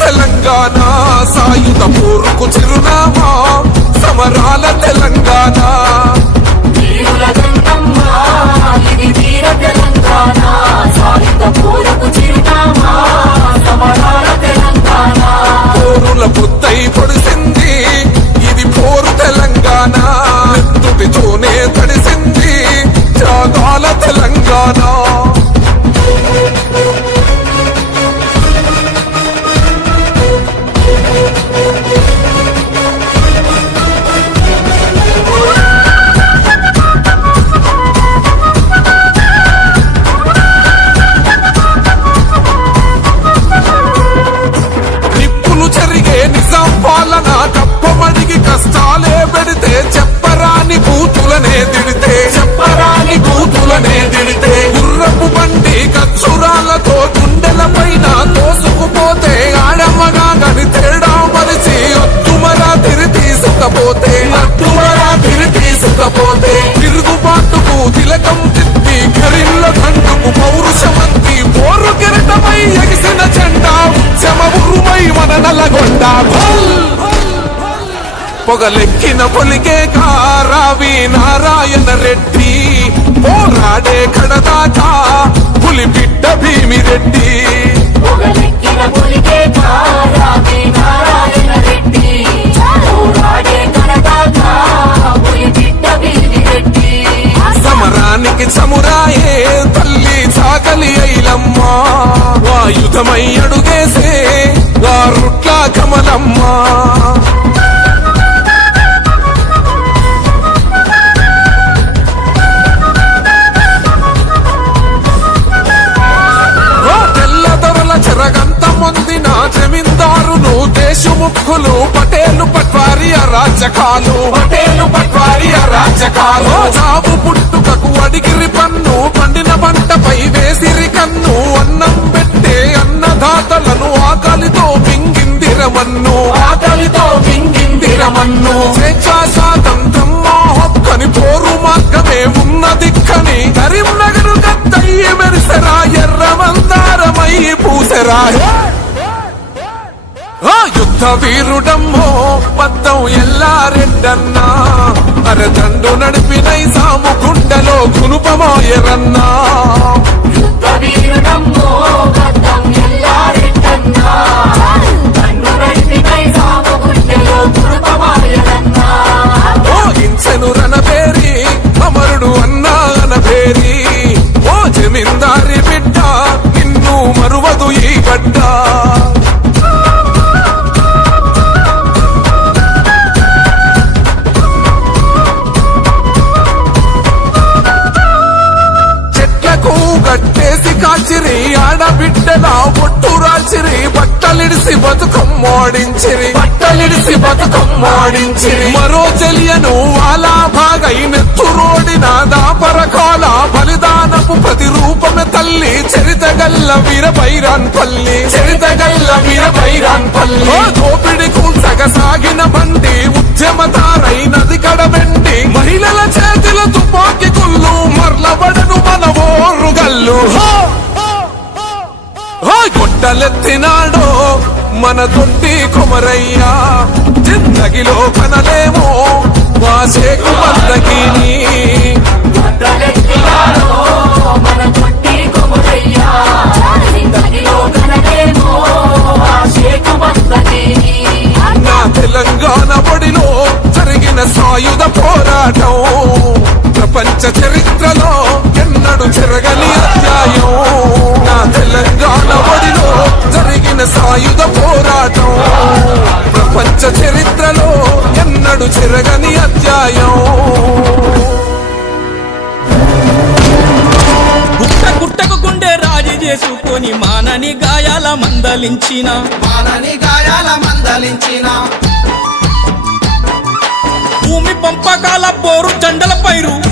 తెలంగాణ సాయుధ పోరుకు చిరునామా సమరాల తెలంగాణ. తిలకం తిప్పి కరిళ్ళ దండుకు పౌరుషమంతి పోరు కెరటమై ఎగిసిన జెండా ఉద్యమ ఉరుమై మన నలగొండ పొగలెక్కిన పొలికే కారావి నారాయణ రెడ్డి. పోరాడే కడదాకా పులి బిడ్డ భీమిరెడ్డి. పొగలెక్కిన పొలికే కారా సమరానికి చమురాయే తల్లి చాకలి ఐలమ్మ వాయుధమై అడుగేసే వారుట్ల కమలమ్మ. మొందిన జమీందారులు దేశముఖులు పటేలు పట్వారి అరాచకాలు. పటేలు పట్వారి అరాచకాలు. కన్ను అన్నం పెట్టే అన్నదాతలను ఆకలితో మింగిందిరమన్ను. ఆకలితో మింగిందిరమన్ను. స్వేచ్ఛా స్వాతంత్రం మా హక్కని పోరు మార్గమే ఉన్న దిక్కని కరీంనగర్ గద్దయ్య మెరిసరా ఎర్ర మందారమై పూసరా. యుద్ధ వీరుడమ్మో పద్దం ఎల్లారెడ్డన్నా. అరదండు నడిపినై సాము గుండెలో కునుపమాయరన్నా. యుద్ధ వీరుడమ్మో గద్దం ఆడబిడ్డల ఒట్టు రాచిరి బట్టలిడిసి బతుకమ్మోడించిరి బట్టలిడిసి బతుకమ్మోడించిరి మరో చెలియను వాలా భాగై నెత్తురోడిన దాపరకాల బలిదానపు ప్రతిరూపమే తల్లి. చరితగల్ల వీర బైరాన్ పల్లి. చరితగల్ల వీర బైరాన్ పల్లి. దోపిడి కుంటగ సాగిన బండి ఉద్యమదారై నది కడబెండి మహిళల గొడ్డలెత్తినాడో మన తొట్టి కుమరయ్యా. జిందగిలో కనలేమో వాసే బద్దకిని. గుడ్డలెత్తినాడో మన చుట్టి చరిత్రలో ఎన్నడు చెరగని అధ్యాయం. గుట్ట గుట్టకు గుండె రాజీ చేసుకొని మానని గాయాల మందలించిన. మానని గాయాల మందలించిన. భూమి పంపకాల పోరు జెండల పైరు.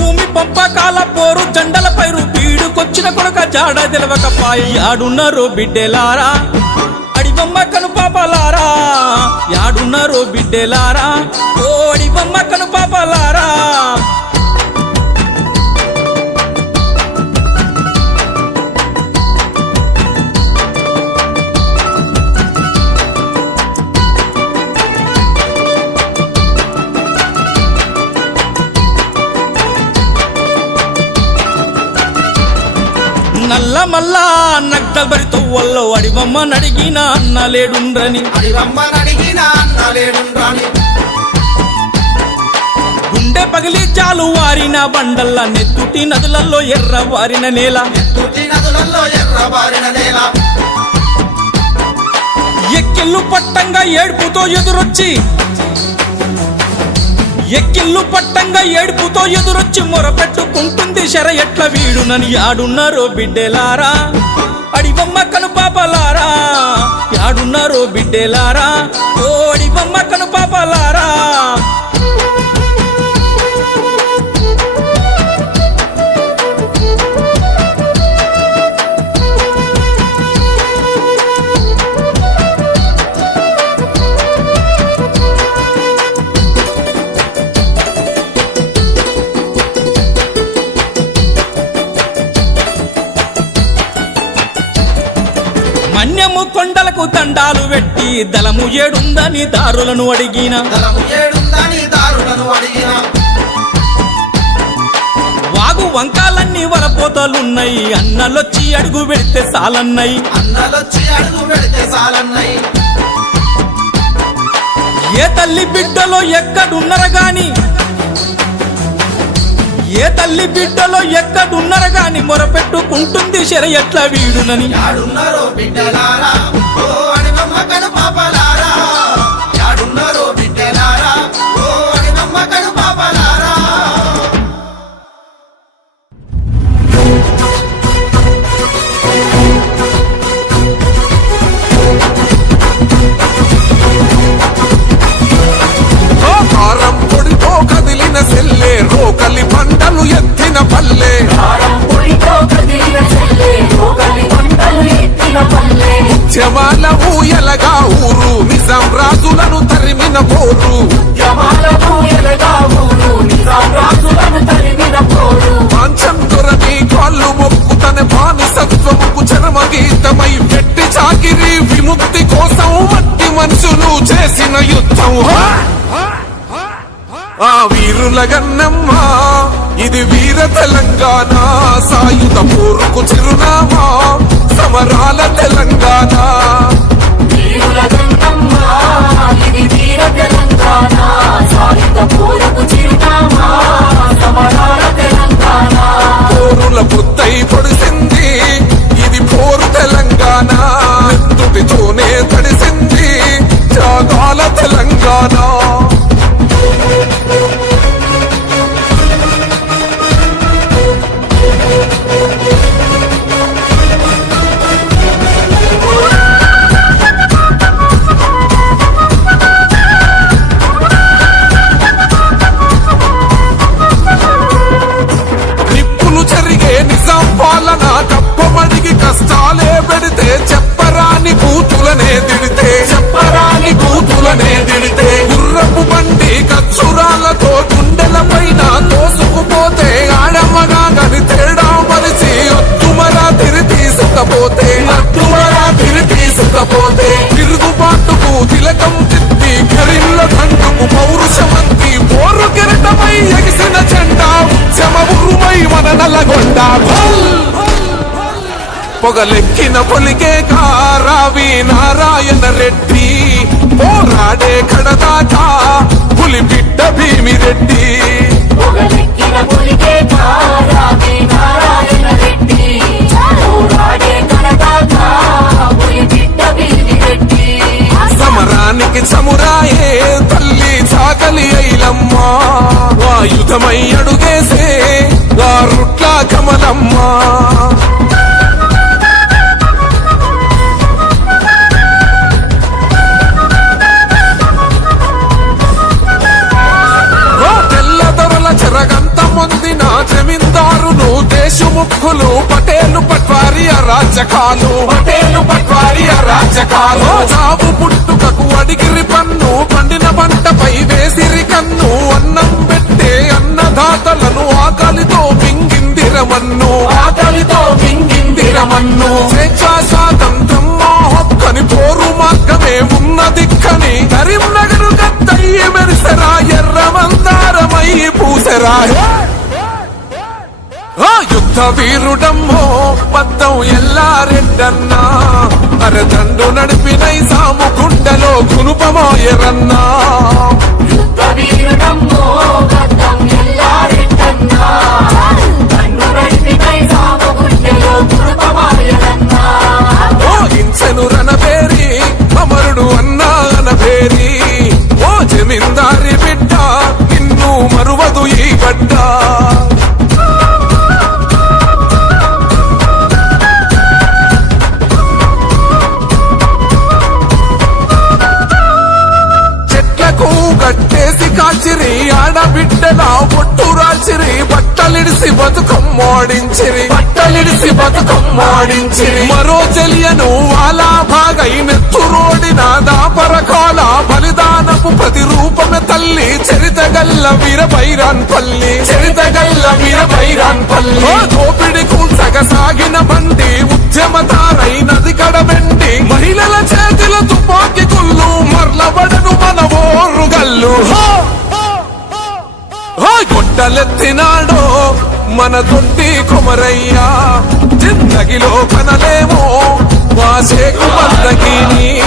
భూమి పంపకాల పోరు జెండల పైరు. పీడుకొచ్చిన కొడుక జాడ తెలవక పాయి ఆడున్నారు బిడ్డెలారా. అడివమ్మ కను పాపలారా యాడున్నారో బిడ్డెలారా? ఓడి బొమ్మ కను పాపలారా నల్ల మల్లా నగ్దబరితో వల్ల అడివమ్మ నడిగిన అన్న లేడుండ్రని. గుండె పగిలి చాలు వారిన బండల్ల నెత్తుటి నదులలో ఎర్ర వారిన నేల. ఎక్కిళ్ళు పట్టంగా ఏడుపుతో ఎదురొచ్చి. ఎక్కిళ్ళు పట్టంగా ఏడుపుతో ఎదురొచ్చి మొరపెట్టుకుంటుంది శర ఎట్ల వీడునని యాడున్నారో బిడ్డెలారా. అడివమ్మ కను పాపలారా యాడున్నారో బిడ్డేలారా? ఓ అడివమ్మ కను పాపలారా పెట్టి దళము ఏడుందని దారులను అడిగిన? వాగు వంకాలన్నీ వలపోతలున్నాయి అన్నలొచ్చి అడుగు పెడితే సాలన్నాయి. అన్నలొచ్చి అడుగు పెడితే సాలన్నై ఏ తల్లి బిడ్డలో ఎక్కడున్నర గాని? ఏ తల్లి బిడ్డలో ఎక్కడున్నర గాని మొరపెట్టుకుంటుంది శర ఎట్ల వీడునని? బిడ్డలారా? ఓ గన్నమ్మ ఇది వీర తెలంగాణ సాయుధ పోరుకు చిరునామా సమరాల తెలంగాణ. తిరగకపోతే అత్తుమరా తిరి తీసుకపోతే తిరుగుబాటుకు తిలకం తిప్పి గరిల్ల దండుకు పౌరుషమంతి పోరు కిరటమై ఎగిసిన జెండా ఉద్యమ ఉరుమై మన నల్లగొండ పొగలెక్కిన పొలికే కారావి నారాయణ రెడ్డి. పోరాడే కడదాకా పులి బిడ్డ భీమిరెడ్డి. పొగలెక్కిన పొలికే కారావి దేశముఖులు పటేలు పట్వారి అరాచకాలు. పటేలు పట్వారి అరాచకాలు. చావు పుట్టుకకు అడిగిరి పన్ను పండిన పంటపై వేసిరి కన్ను. అన్నం పెట్టే అన్నదాతలను ఆకలితో మింగిందిరమన్ను ఆకలితో మింగిందిరమన్ను స్వేచ్ఛా స్వాతంత్రం మా పోరు మార్గమే ఉన్నదిక్కని. కరీంనగర్ గద్దయ్యి మెరిసరా ఎర్రమంతారమై పూసరా. యుద్ధ వీరుడమ్మో అబద్ధం ఎల్లారెడ్డన్నా అరదండు నడిపినై సాము గుండెలో కునుపమోయరన్నా. యుద్ధ వీరుడమ్మో ఎల్లారెడ్డన్నా హింసను రణబేరి అమరుడు అన్నా అనబేరి. ఓ జమీందారి బతుకమ్మోడించిరి బట్టలిడిసి బతుకమ్మోడించిరి మరో చెలియను వాలా భాగై నెత్తురోడిన దాపరకాల బలిదానపు ప్రతిరూపమే తల్లి చరితగల్ల వీర బైరాన్ పల్లి చరితగల్ల వీర బైరాన్ పల్లి దోపిడి కూల్చగ సాగిన బండి ఉద్యమధారై నది కడబెండి మహిళల చేతుల తుపాకి కుళ్ళు మర్లబడను మన ఓరుగల్లు గొడ్డలెత్తినాడో మన తొట్టి కుమరయ్యా. జిందగిలో కనలేమో. వాసేకు కుమందగిని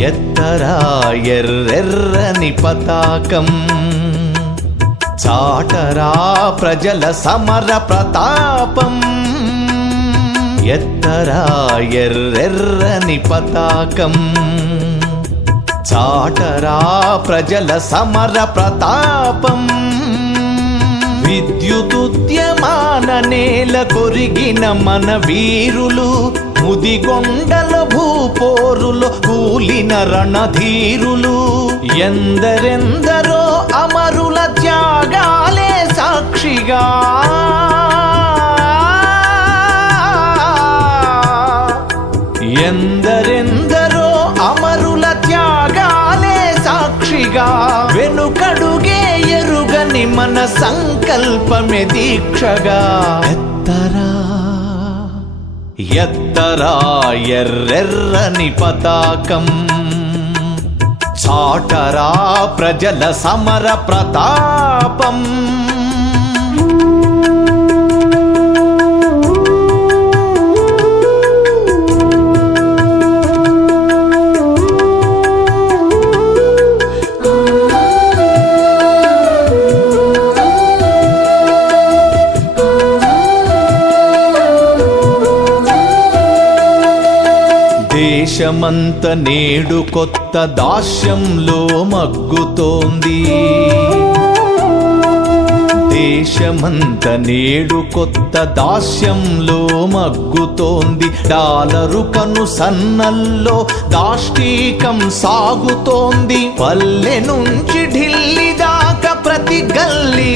ఎత్తరా ఎర్రెర్రని పతాకం. చాటరా ప్రజల సమర ప్రతాపం. ఎత్తరా ఎర్రెర్రని పతాకం. చాటరా ప్రజల సమర ప్రతాపం. విద్యుదుద్యమాన నేల కొరిగిన మన వీరులు ముదిగొండల పోరులో కూలిన రణధీరులు ఎందరెందరో అమరుల త్యాగాలే సాక్షిగా. ఎందరెందరో అమరుల త్యాగాలే సాక్షిగా. వెనుకడుగే ఎరుగని మన సంకల్పమే దీక్షగా. ఎత్తరా ఎర్రెర్రని పతాకం. చాటరా ప్రజల సమర ప్రతాపం. దేశమంత నేడు కొత్త దాస్యంలో మగ్గుతోంది. దేశమంత నేడు కొత్త దాస్యంలో మగ్గుతోంది. డాలరు కను సన్నల్లో దాష్టీకం సాగుతోంది. పల్లె నుంచి ఢిల్లీ దాకా ప్రతి గల్లీ